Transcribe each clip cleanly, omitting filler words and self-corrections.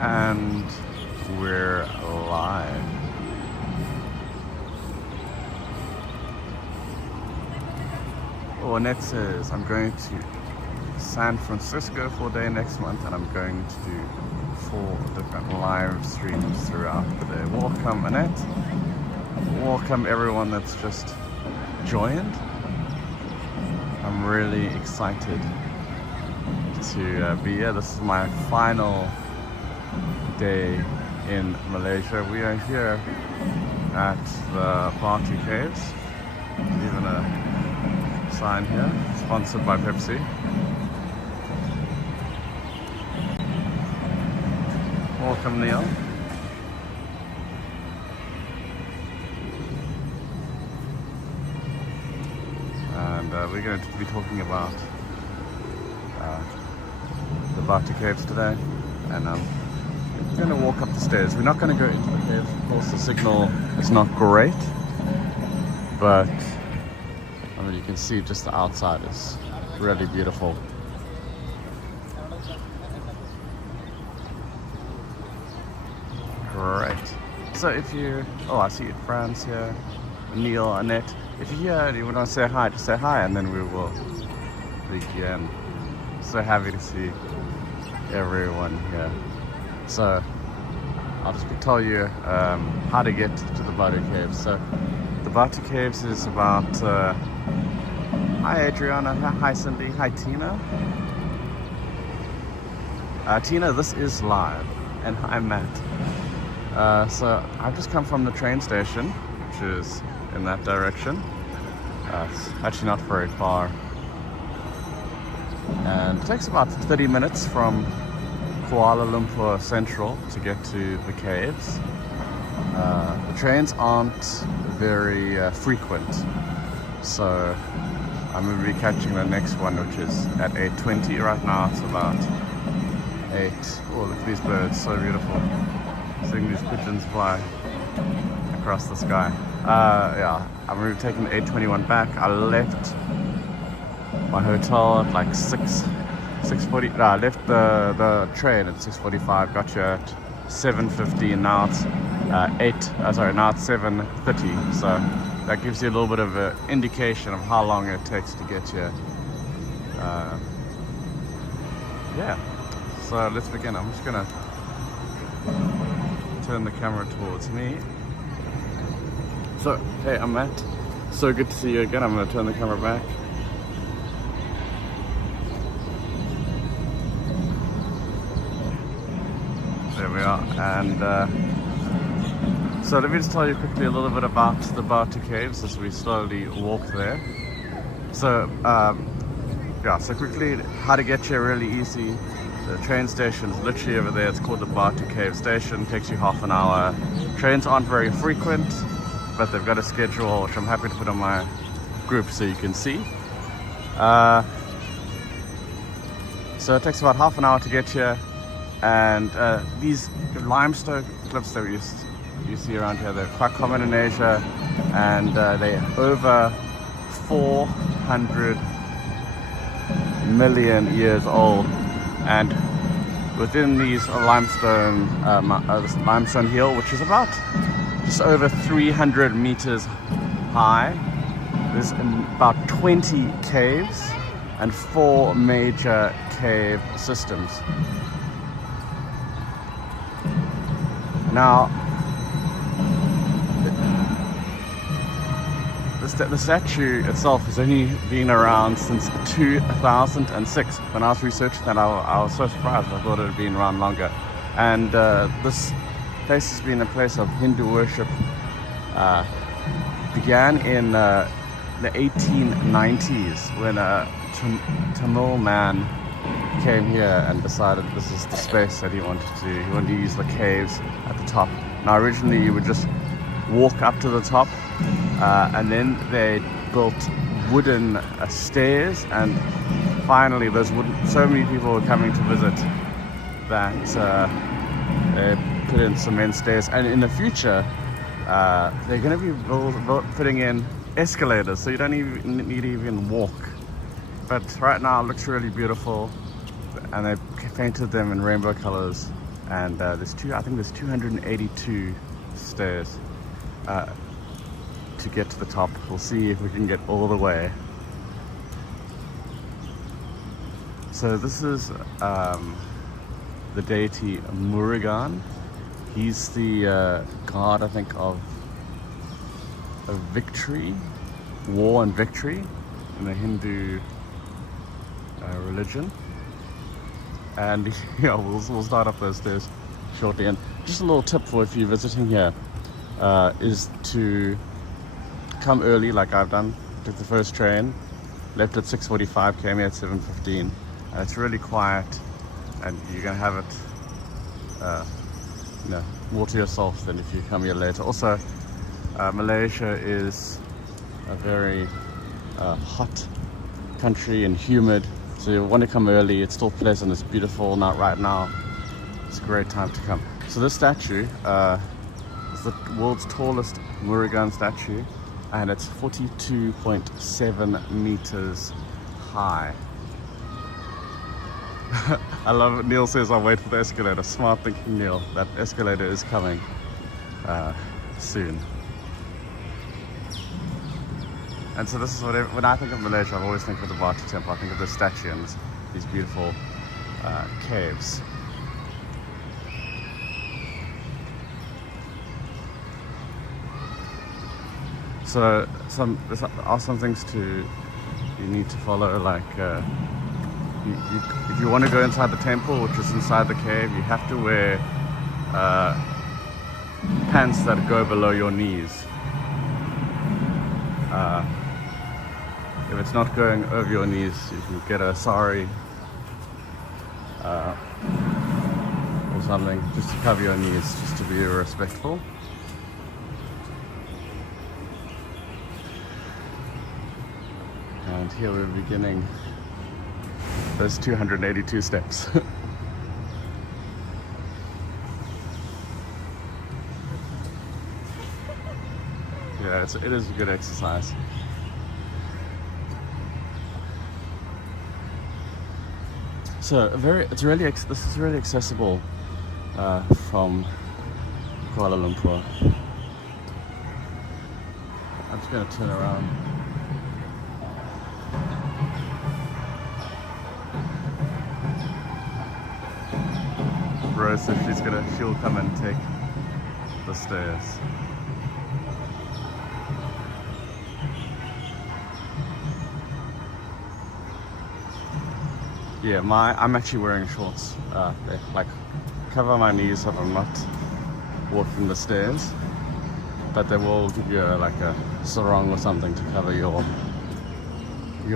And we're live. Well, next is I'm going to San Francisco for a day next month, and I'm going to do 4 different live streams throughout the day. Welcome, Annette. Welcome everyone that's just joined. I'm really excited to be here. This is my final day in Malaysia. We are here at the Batu Caves. Even a sign here, sponsored by Pepsi. Welcome, Neil. And we're going to be talking about the Batu Caves today. And we're going to walk up the stairs. We're not going to go into the caves. Of course, the signal is not great. But, I mean, you can see just the outside is really beautiful. Great. So if you, I see Franz here, Neil, Annette. If you're here and you want to say hi, just say hi and then we will begin. So happy to see everyone here. So I'll just tell you how to get to the Batu Caves. So the Batu Caves is about, hi Adriana, hi Cindy, hi Tina. Tina, this is live, and hi Matt. So I've just come from the train station, which is in that direction. It's actually not very far. And it takes about 30 minutes from Kuala Lumpur Central to get to the caves. The trains aren't very frequent, so I'm going to be catching the next one, which is at 8:20 right now. It's about 8. Oh, look at these birds, so beautiful. Seeing these pigeons fly across the sky. Yeah, I'm going to be taking the 8:21 back. I left my hotel at like 6:40. No, I left the train at 6:45. Got here at 7:50. Now it's now it's 7:30. So that gives you a little bit of an indication of how long it takes to get here. Yeah. So let's begin. I'm just gonna turn the camera towards me. So, hey, I'm Matt. So good to see you again. I'm gonna turn the camera back. There we are. And so let me just tell you quickly a little bit about the Batu Caves as we slowly walk there. So, so quickly, how to get here really easy. The train station is literally over there. It's called the Batu Cave Station. It takes you half an hour. Trains aren't very frequent, but they've got a schedule, which I'm happy to put on my group so you can see. So it takes about half an hour to get here. And these limestone cliffs that you see around here, they're quite common in Asia, and they're over 400 million years old. And within these limestone, this limestone hill, which is about just over 300 meters high, there's about 20 caves and 4 major cave systems. Now, the statue itself has only been around since 2006. When I was researching that, I was so surprised. I thought it had been around longer. And this place has been a place of Hindu worship. Began in the 1890s when a Tamil man came here and decided this is the space that he wanted to do. He wanted to use the caves at the top. Now originally you would just walk up to the top, and then they built wooden stairs, and finally so many people were coming to visit that they put in cement stairs, and in the future they're going to be putting in escalators, so you don't even need to even walk. But right now it looks really beautiful, and they painted them in rainbow colors. and I think there's 282 stairs to get to the top. We'll see if we can get all the way. So this is the deity Murugan. He's the god, I think, of victory, war and victory in the Hindu religion. And yeah, we'll start up those stairs shortly. And just a little tip for if you're visiting here is to come early, like I've done. Took the first train, left at 6:45, came here at 7:15. It's really quiet, and you're gonna have it, more to yourself than if you come here later. Also, Malaysia is a very hot country and humid, so you want to come early. It's still pleasant, it's beautiful. Not right now, it's a great time to come. So this statue is the world's tallest Murugan statue, and it's 42.7 meters high. I love it. Neil says I'll wait for the escalator. Smart thinking, Neil. That escalator is coming soon. And so this is when I think of Malaysia, I always think of the Batu Temple. I think of the statue and these beautiful caves. So there are some things you need to follow, like if you want to go inside the temple, which is inside the cave, you have to wear pants that go below your knees. If it's not going over your knees, you can get a sari or something just to cover your knees, just to be respectful. And here we're beginning those 282 steps. Yeah, it is a good exercise. So this is really accessible from Kuala Lumpur. I'm just going to turn around. Rose says she'll come and take the stairs. Yeah, I'm actually wearing shorts. They like cover my knees so I'm not walking the stairs, but they will give you like a sarong or something to cover your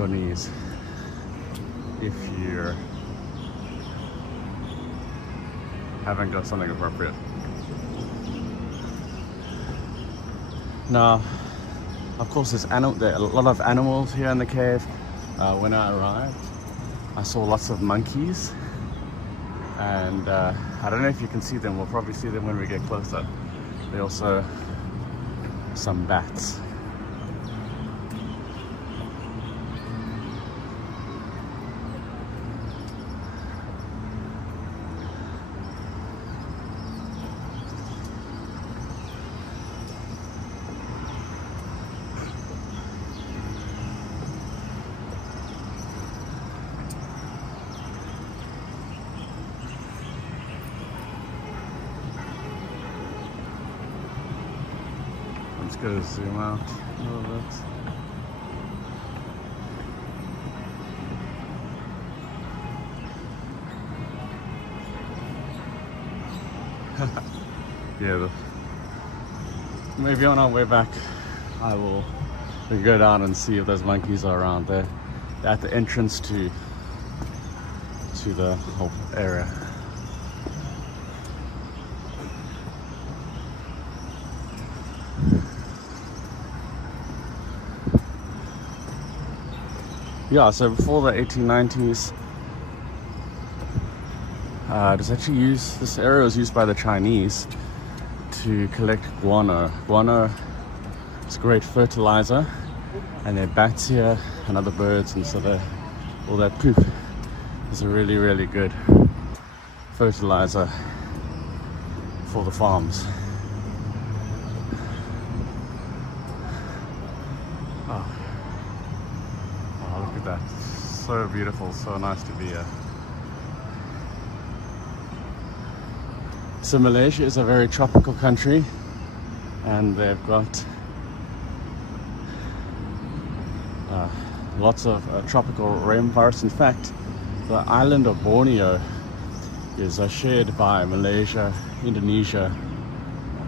knees if you're haven't got something appropriate. Now, of course, there are a lot of animals here in the cave. When I arrived, I saw lots of monkeys, and I don't know if you can see them. We'll probably see them when we get closer. There are also some bats. Let's go zoom out a little bit. Yeah, maybe on our way back we can go down and see if those monkeys are around. They're at the entrance to the whole area. Yeah, so before the 1890s, this area was used by the Chinese to collect guano. Guano is great fertilizer, and there are bats here and other birds, and so all that poop is a really, really good fertilizer for the farms. Oh, look at that. So beautiful, so nice to be here. So Malaysia is a very tropical country, and they've got lots of tropical rainforests. In fact, the island of Borneo is shared by Malaysia, Indonesia,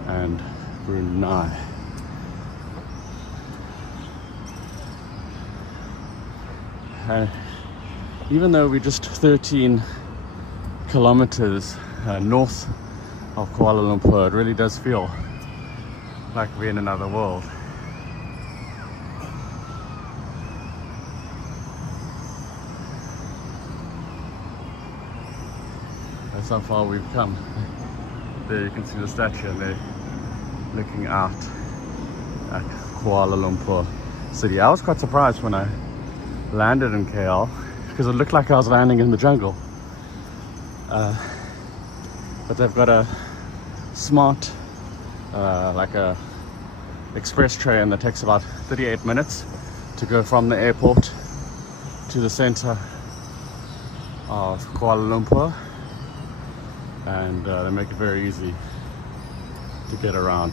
and Brunei. Even though we're just 13 kilometers north of Kuala Lumpur, it really does feel like we're in another world. That's how far we've come. There you can see the statue, and they're looking out at Kuala Lumpur city. I was quite surprised when I landed in KL because it looked like I was landing in the jungle. But they've got a smart, like a express train that takes about 38 minutes to go from the airport to the center of Kuala Lumpur, and they make it very easy to get around.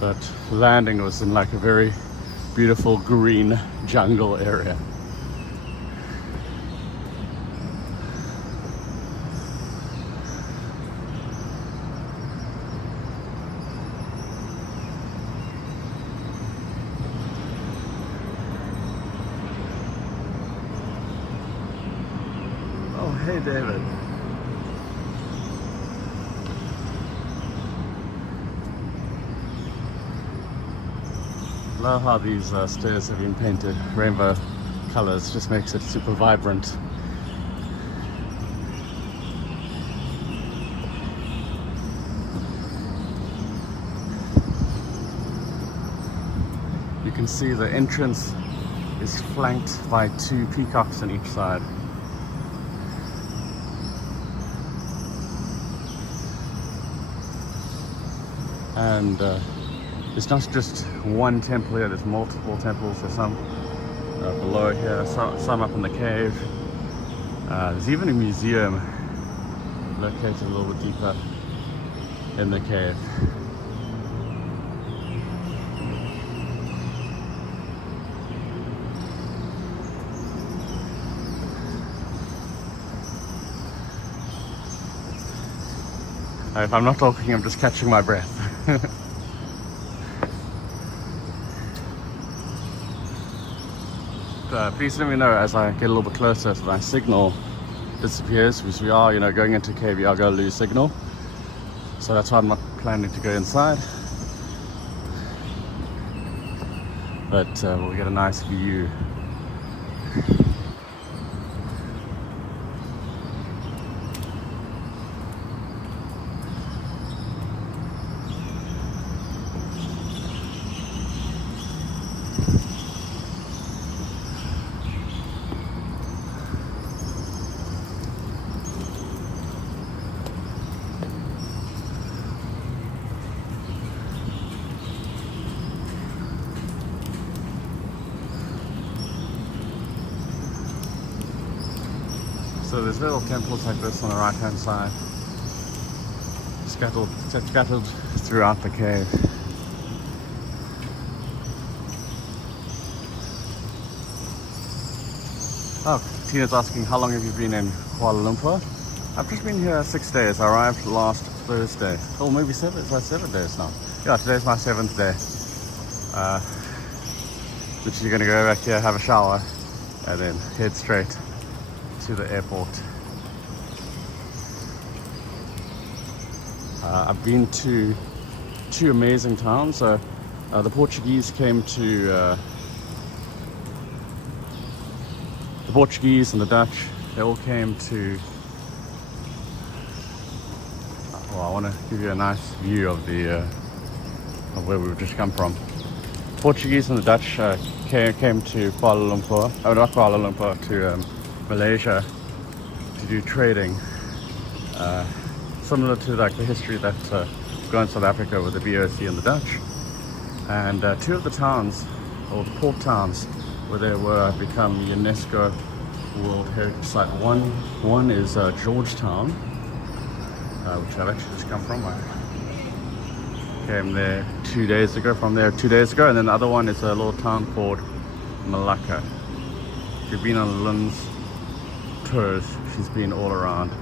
But landing was in like a very beautiful green jungle area. Oh, hey David. Love how these stairs have been painted rainbow colors. Just makes it super vibrant. You can see the entrance is flanked by 2 peacocks on each side. And it's not just one temple here, there's multiple temples. There's some below here, some up in the cave. There's even a museum located a little bit deeper in the cave. If I'm not talking, I'm just catching my breath. Please let me know as I get a little bit closer so my signal disappears, because we are, going into a cave, you are going to lose signal. So that's why I'm not planning to go inside. But we'll get a nice view. So there's little temples like this on the right hand side, scattered throughout the cave. Oh, Tina's asking, how long have you been in Kuala Lumpur? I've just been here 6 days. I arrived last Thursday. Oh, maybe 7. It's like 7 days now. Yeah, today's my 7th day. Literally gonna go back here, have a shower, and then head straight to the airport. I've been to 2 amazing towns. So the Portuguese came to the Portuguese and the Dutch. They all came to. Well, I want to give you a nice view of the of where we've just come from. Portuguese and the Dutch came to Kuala Lumpur. Oh, not Kuala Lumpur, to Malaysia to do trading. similar to like the history that go in South Africa with the VOC and the Dutch. And two of the towns, or the port towns, where they were become UNESCO World Heritage Site. One is Georgetown, which I've actually just come from. I came there 2 days ago, from there 2 days ago, and then the other one is a little town called Malacca. If you've been on Lynn's tours, she's been all around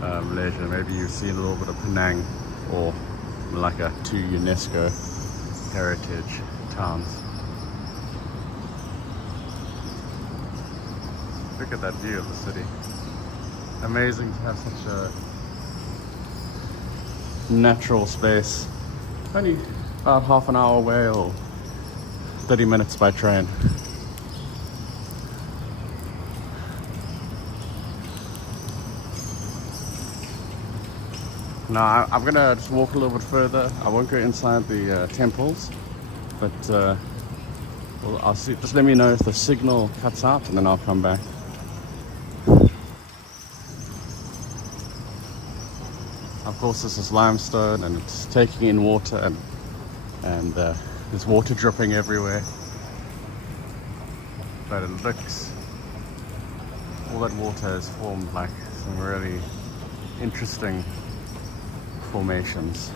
Malaysia. Maybe you've seen a little bit of Penang or Malacca, two UNESCO heritage towns. Look at that view of the city. Amazing to have such a natural space. Only about half an hour away or 30 minutes by train. Now I'm gonna just walk a little bit further. I won't go inside the temples, but well, I'll see. Just let me know if the signal cuts out, and then I'll come back. Of course, this is limestone, and it's taking in water, and there's water dripping everywhere. But it looks, all that water has formed like some really interesting formations.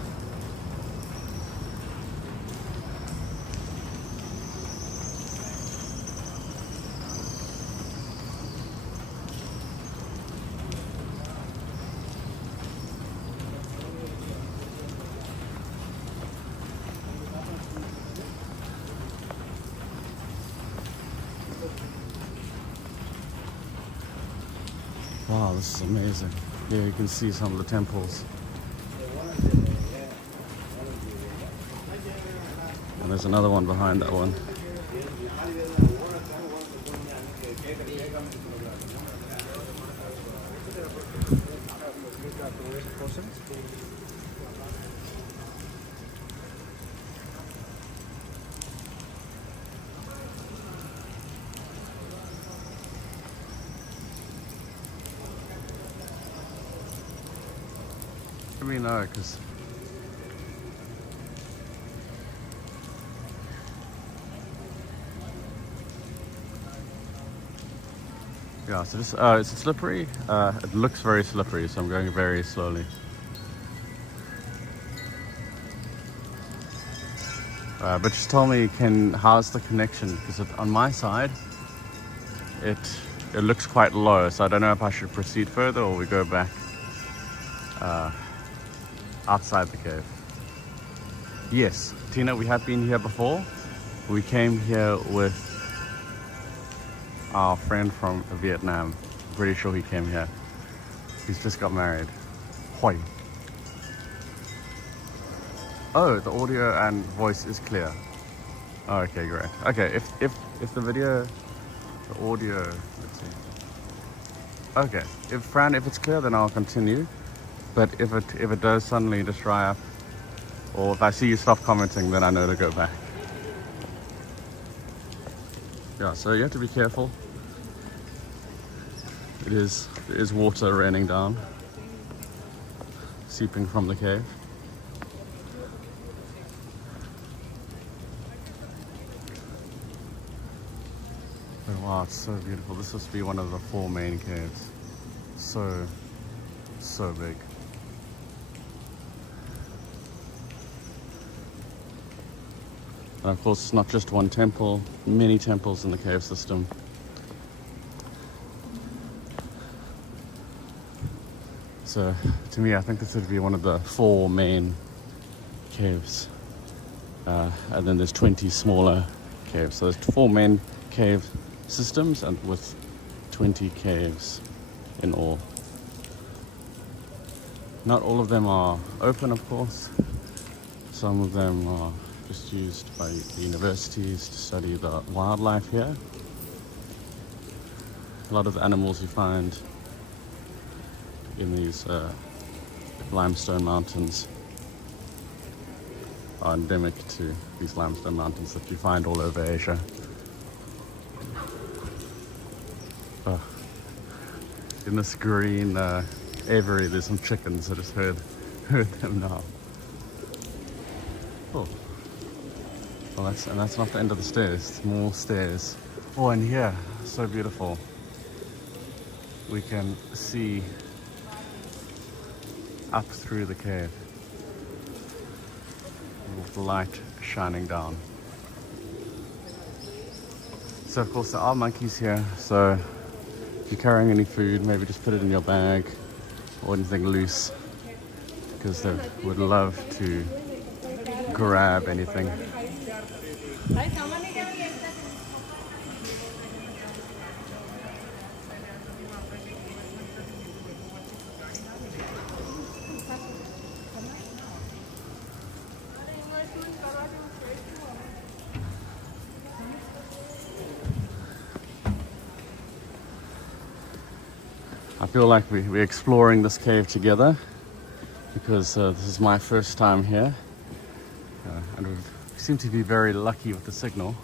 Wow, this is amazing. Here you can see some of the temples. And there's another one behind that one. Let me know, because yeah, so just it's slippery. It looks very slippery, so I'm going very slowly. But just tell me, how's the connection? Because on my side, it looks quite low, so I don't know if I should proceed further or we go back outside the cave. Yes, Tina, we have been here before. We came here with our friend from Vietnam. Pretty sure he came here. He's just got married. Hoi. Oh, the audio and voice is clear. Oh, okay, great. Okay, if the video, the audio, let's see. Okay, if it's clear, then I'll continue. But if it does suddenly just dry up, or if I see you stop commenting, then I know to go back. Yeah, so you have to be careful. There is water raining down, seeping from the cave. But wow, it's so beautiful. This must be one of the 4 main caves. So big. And of course, it's not just one temple, many temples in the cave system. So, to me, I think this would be one of the 4 main caves. And then there's 20 smaller caves. So there's 4 main cave systems, and with 20 caves in all. Not all of them are open, of course. Some of them are just used by the universities to study the wildlife here. A lot of the animals you find in these limestone mountains are endemic to these limestone mountains that you find all over Asia. In this green aviary. There's some chickens. I just heard them now. Oh, well, that's not the end of the stairs. More stairs. Oh, and here, so beautiful. We can see up through the cave with the light shining down. So of course there are monkeys here, so if you're carrying any food, maybe just put it in your bag or anything loose, because they would love to grab anything. I feel like we're exploring this cave together, because this is my first time here, and we seem to be very lucky with the signal.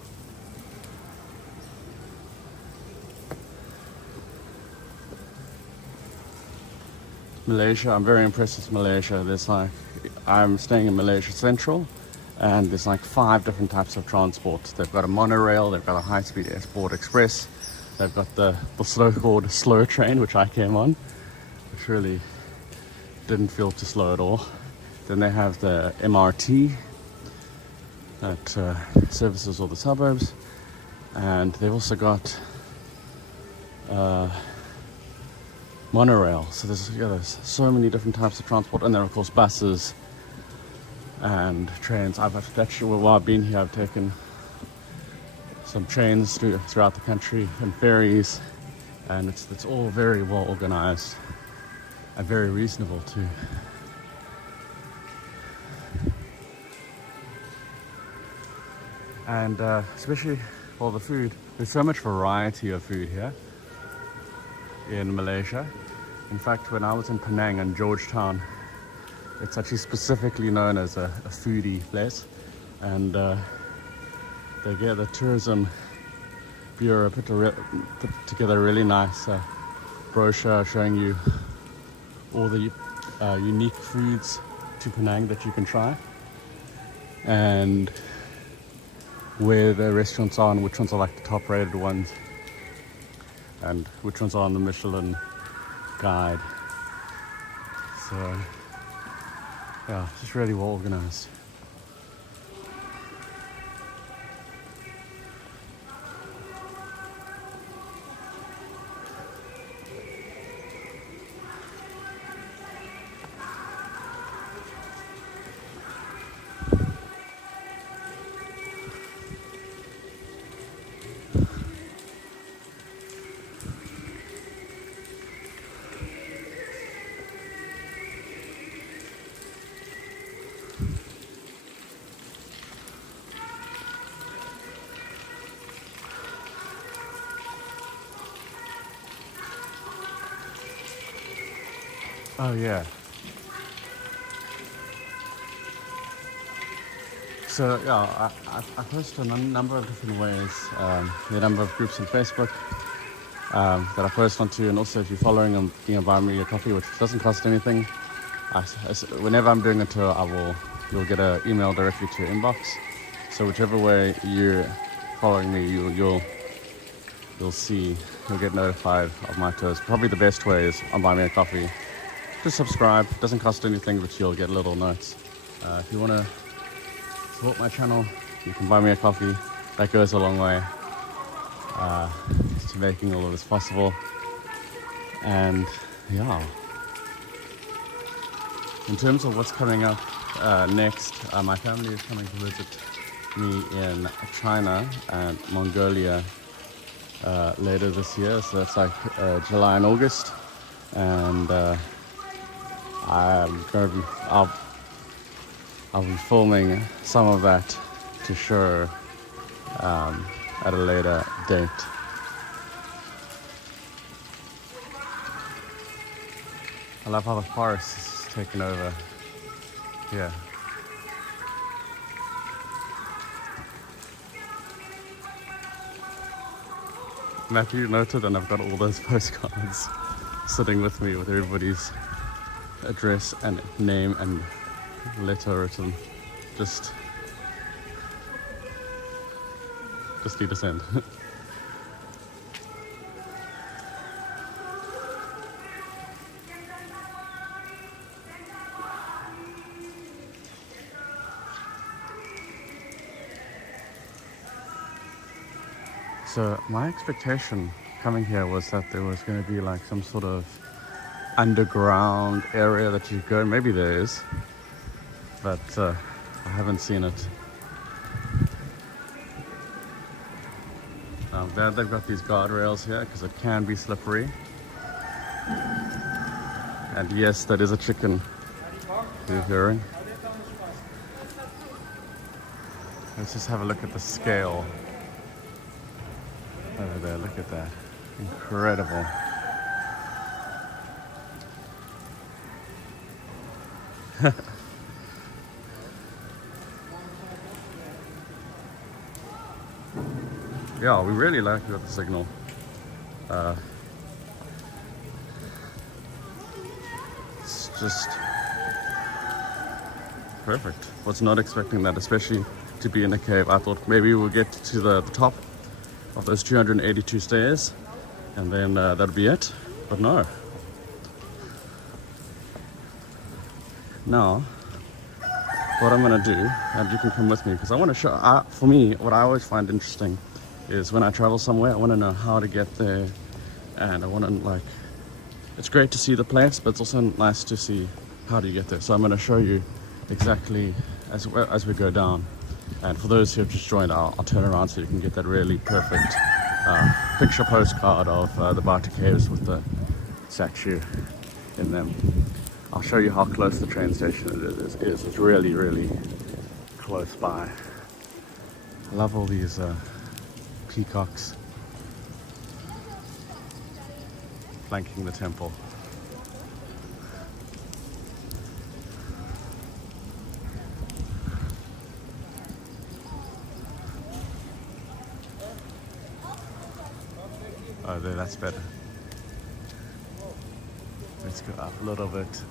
Malaysia, I'm very impressed with Malaysia. I'm staying in Malaysia Central, and there's like 5 different types of transport. They've got a monorail, they've got a high-speed export express, they've got the so-called slow train, which I came on, which really didn't feel too slow at all. Then they have the MRT that services all the suburbs, and they've also got monorail. So there's so many different types of transport, and then of course buses and trains. While I've been here, I've taken some trains throughout the country and ferries, and it's all very well organized and very reasonable too. And especially for the food, there's so much variety of food here in Malaysia. In fact, when I was in Penang and Georgetown, it's actually specifically known as a foodie place, and they get the tourism bureau put together a really nice brochure showing you all the unique foods to Penang that you can try, and where the restaurants are and which ones are like the top rated ones and which ones are on the Michelin guide. So yeah, just really well organized. Oh yeah. So yeah, I post in a number of different ways. There are a number of groups on Facebook that I post onto, and also if you're following them, you can buy me a coffee, which doesn't cost anything. Whenever I'm doing a tour, you'll get an email directly to your inbox. So whichever way you're following me, you'll get notified of my tours. Probably the best way is on Buy Me a Coffee. Just subscribe, doesn't cost anything, but you'll get little notes. If you want to support my channel, you can buy me a coffee. That goes a long way to making all of this possible. And yeah, in terms of what's coming up next, my family is coming to visit me in China and Mongolia later this year. So that's like July and August, and I'll be filming some of that to show at a later date. I love how the forest is taken over here. Matthew noted, and I've got all those postcards sitting with me with everybody's address and name and letter written. Just need to send. So my expectation coming here was that there was going to be like some sort of underground area that you go. Maybe there is, but I haven't seen it. I'm glad they've got these guardrails here because it can be slippery. And yes, that is a chicken you're hearing. Let's just have a look at the scale over there. Look at that. Incredible. Yeah, we really like the signal. It's just perfect. Was not expecting that, especially to be in a cave. I thought maybe we'll get to the top of those 282 stairs and then that'll be it, but no. Now what I'm gonna do, and you can come with me because I want to show, for me, what I always find interesting is when I travel somewhere, I want to know how to get there, and I want to, like, it's great to see the place, but it's also nice to see how do you get there. So I'm going to show you exactly as we go down. And for those who have just joined, I'll turn around so you can get that really perfect picture postcard of the Batu Caves with the statue in them. I'll show you how close the train station is. It's really, really close by. I love all these peacocks flanking the temple. Oh, there, that's better. Let's go up a little bit.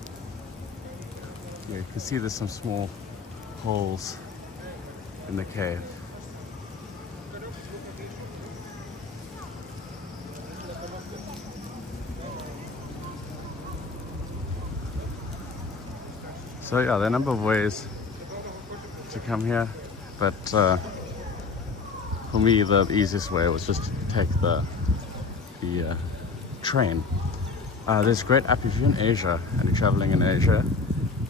Yeah, you can see there's some small holes in the cave. So yeah, there are a number of ways to come here, but for me the easiest way was just to take the train. There's a great app if you're in Asia and you're traveling in Asia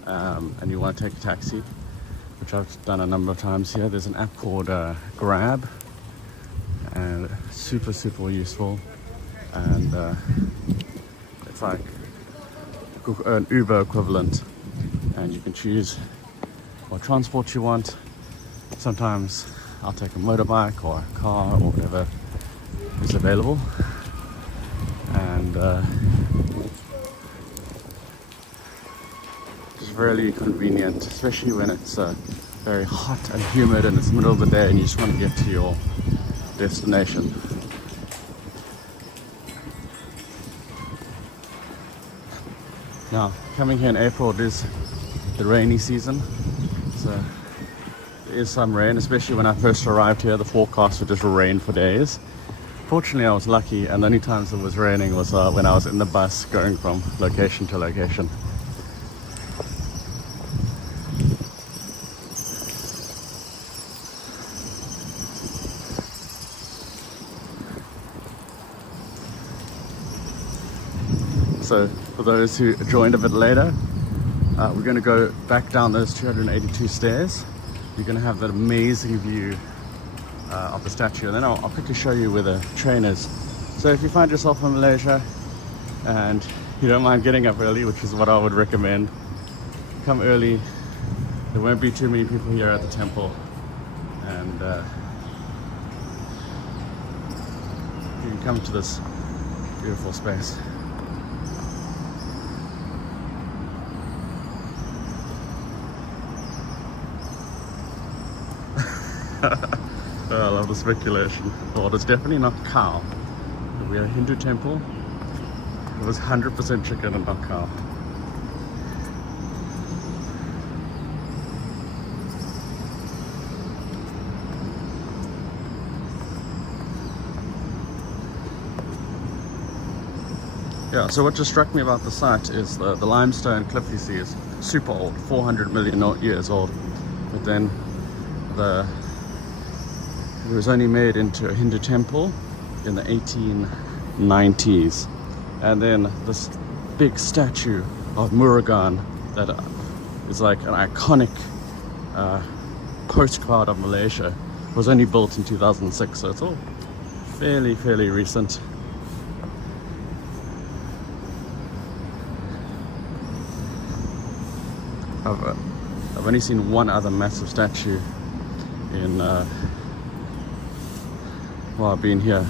and you want to take a taxi, which I've done a number of times here. There's an app called Grab, and super useful, and it's like an Uber equivalent, and you can choose what transport you want. Sometimes I'll take a motorbike or a car or whatever is available, and it's really convenient, especially when it's very hot and humid and it's the middle of the day and you just want to get to your destination. Now, coming here in April, it is the rainy season, so there is some rain, especially when I first arrived here. The forecast would just rain for days. Fortunately, I was lucky, and the only times it was raining was when I was in the bus going from location to location. So for those who joined a bit later, we're going to go back down those 282 stairs. You're going to have that amazing view of the statue, and then I'll quickly show you where the train is. So if you find yourself in Malaysia and you don't mind getting up early, which is what I would recommend, come early. There won't be too many people here at the temple, and you can come to this beautiful space. I love the speculation. Well, it's definitely not cow. We're a Hindu temple. It was 100% chicken and not cow. Yeah, so what just struck me about the site is the limestone cliff you see is super old, 400 million years old. But then it was only made into a Hindu temple in the 1890s. And then this big statue of Murugan that is like an iconic postcard of Malaysia was only built in 2006, so it's all fairly recent. I've only seen one other massive statue in while I've been here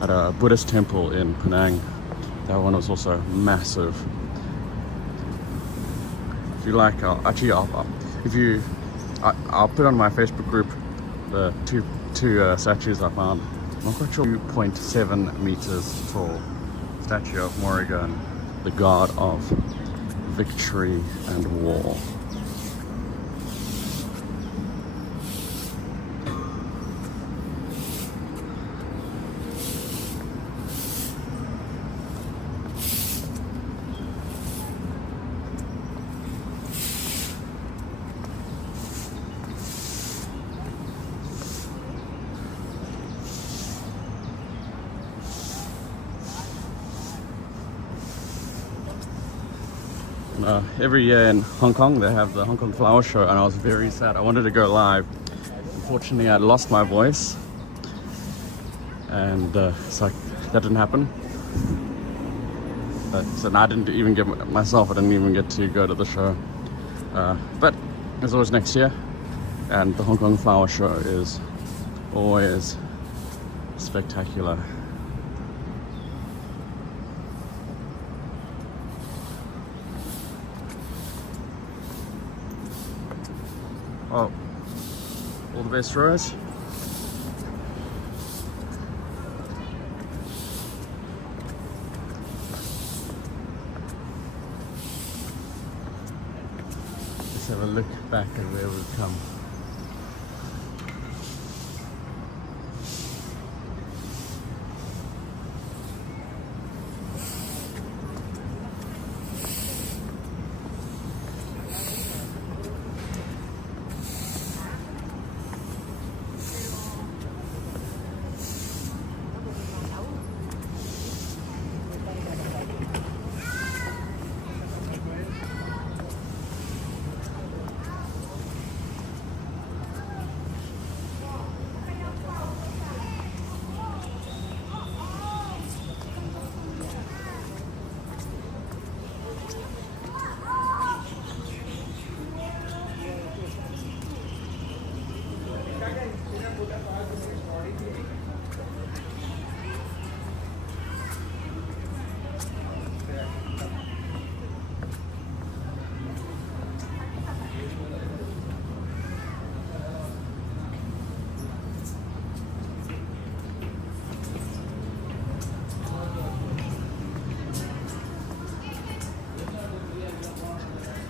at a Buddhist temple in Penang. That one was also massive. If you like, I'll put on my Facebook group the two statues I found. I'm not quite sure. 2.7 meters tall statue of Murugan, the god of victory and war. Every year in Hong Kong they have the Hong Kong Flower Show, and I was very sad. I wanted to go live. Unfortunately, I lost my voice, and it's like that didn't happen. So I didn't even get myself. I didn't even get to go to the show. But there's always next year, and the Hong Kong Flower Show is always spectacular. Oh, all the best, Rose. Let's have a look back at where we've come.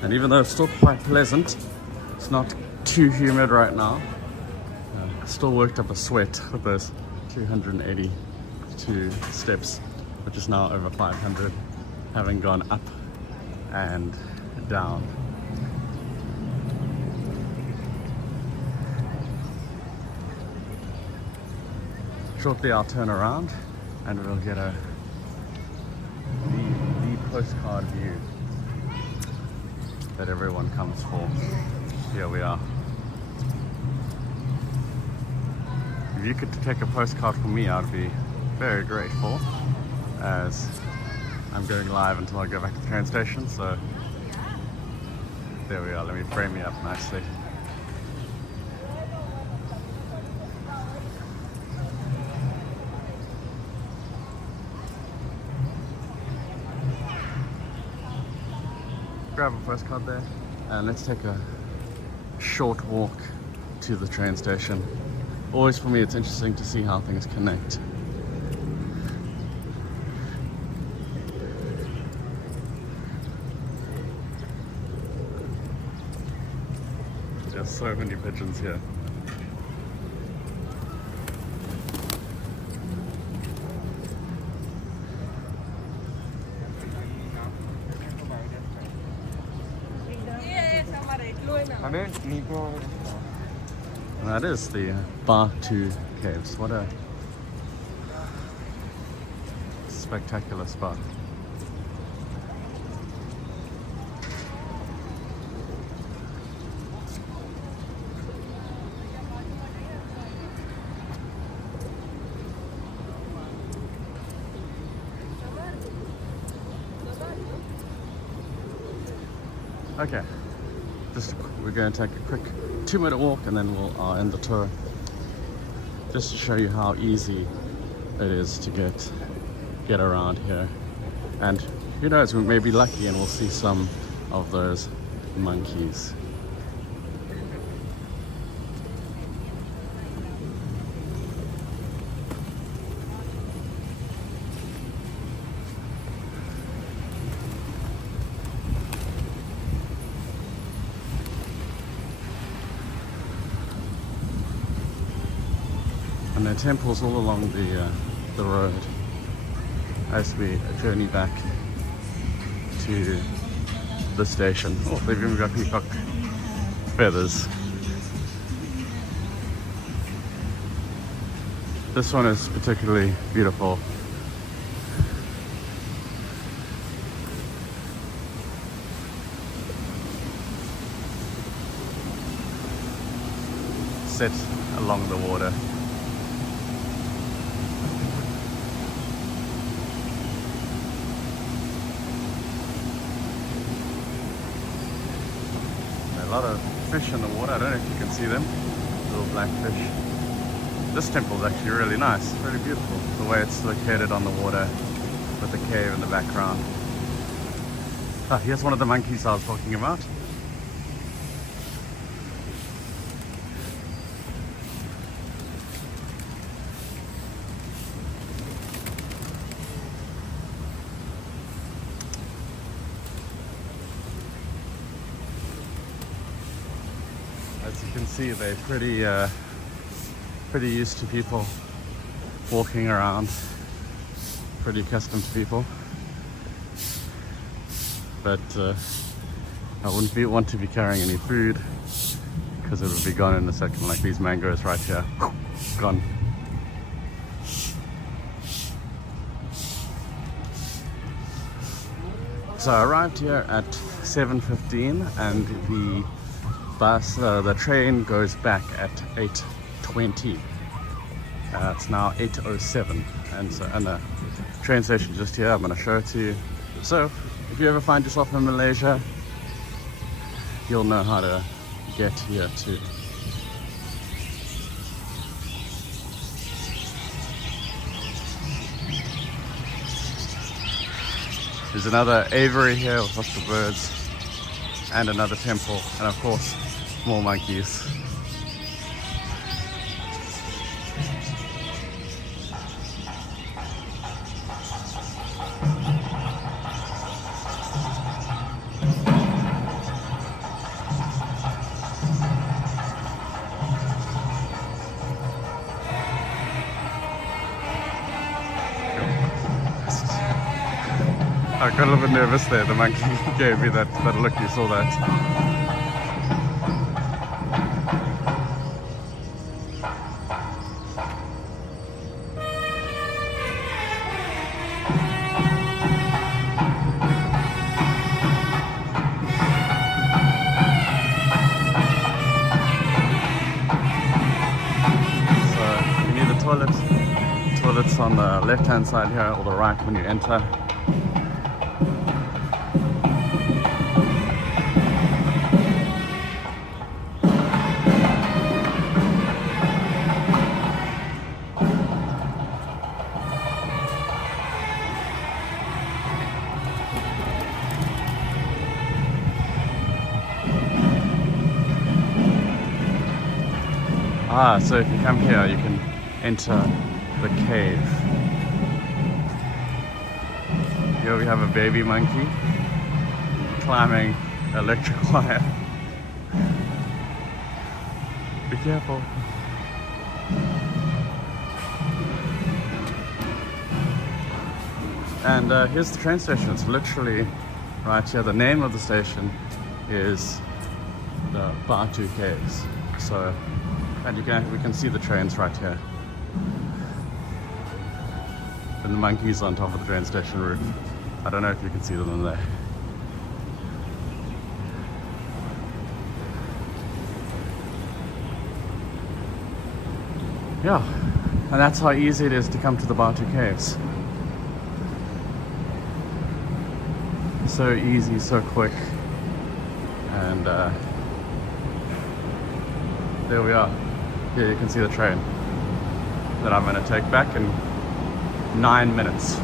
And even though it's still quite pleasant, it's not too humid right now. Still worked up a sweat with those 282 steps, which is now over 500, having gone up and down. Shortly I'll turn around and we'll get the postcard view that everyone comes for. Here we are. If you could take a postcard from me, I'd be very grateful, as I'm going live until I go back to the train station. So there we are. Let me frame me up nicely. Grab a postcard there, and let's take a short walk to the train station. Always for me it's interesting to see how things connect. There's so many pigeons here. And that is the Batu Caves. What a spectacular spot. Okay, we're going to take a quick 2-minute walk and then we'll end the tour. Just to show you how easy it is to get around here. And who knows, we may be lucky and we'll see some of those monkeys. And there are temples all along the road as we journey back to the station. Oh, they've even got peacock feathers. This one is particularly beautiful. Set along the water. A lot of fish in the water. I don't know if you can see them, little black fish. This temple is actually really nice, really beautiful, the way it's located on the water with the cave in the background. Ah, here's one of the monkeys I was talking about. As you can see, they're pretty used to people walking around, pretty accustomed to people. But I wouldn't want to be carrying any food because it would be gone in a second, like these mangoes right here, gone. So I arrived here at 7:15 and the train goes back at 8:20. It's now 8:07 and the train station just here. I'm going to show it to you. So if you ever find yourself in Malaysia, you'll know how to get here too. There's another aviary here with lots of birds and another temple, and of course more monkeys. I got a little bit nervous there. The monkey gave me that look. You saw that. So you need the toilets on the left hand side here or the right when you enter. So if you come here, you can enter the cave. Here we have a baby monkey climbing electric wire. Be careful. And here's the train station. It's literally right here. The name of the station is the Batu Caves. So, and we can see the trains right here. And the monkeys on top of the train station roof. I don't know if you can see them in there. Yeah, and that's how easy it is to come to the Batu Caves. So easy, so quick, and there we are. Here you can see the train that I'm going to take back in 9 minutes.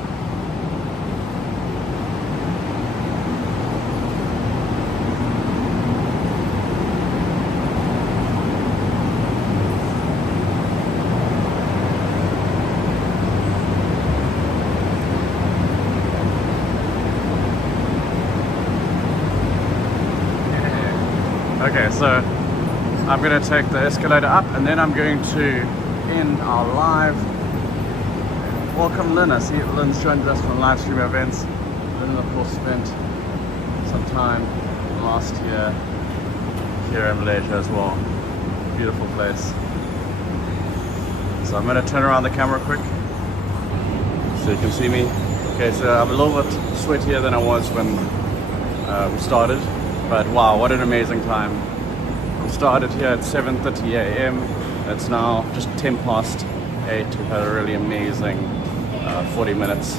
Okay, so I'm going to take the escalator up and then I'm going to end our live. Welcome Lynn, I see Lynn's joined us from live stream events. Lynn of course spent some time last year here in Malaysia as well. Beautiful place. So I'm going to turn around the camera quick so you can see me. Okay, so I'm a little bit sweatier than I was when we started. But wow, what an amazing time. We started here at 7:30 a.m. It's now just 10 past 8. We've had a really amazing 40 minutes.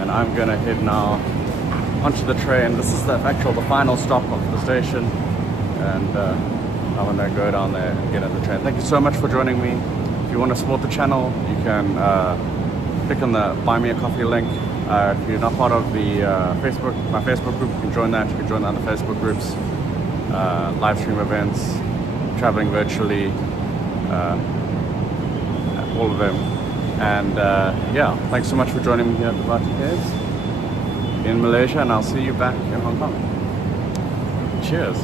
And I'm gonna head now onto the train. This is the final stop of the station. And I'm gonna go down there and get on the train. Thank you so much for joining me. If you want to support the channel, you can click on the Buy Me a Coffee link. If you're not part of the my Facebook group, you can join that. You can join the other Facebook groups, live stream events, traveling virtually, all of them. And yeah, thanks so much for joining me here at the Batu Caves in Malaysia, and I'll see you back in Hong Kong. Cheers.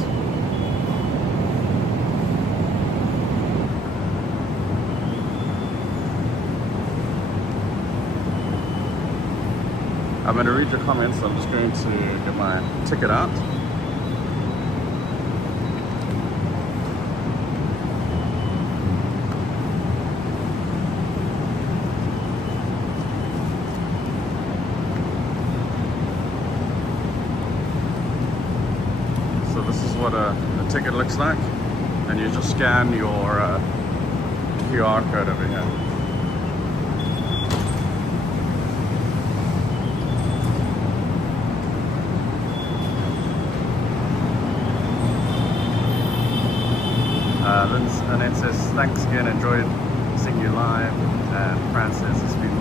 I'm going to read your comments, so I'm just going to get my ticket out. So this is what a ticket looks like, and you just scan your QR code over here. Annette says, thanks again, enjoyed seeing you live. And Fran says, it's been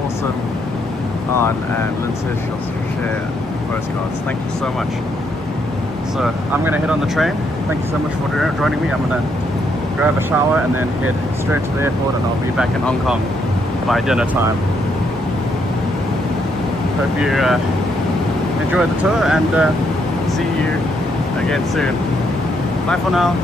awesome. And Lynn says she'll share postcards. Thank you so much. So I'm going to head on the train. Thank you so much for joining me. I'm going to grab a shower and then head straight to the airport, and I'll be back in Hong Kong by dinner time. Hope you enjoyed the tour, and see you again soon. Bye for now.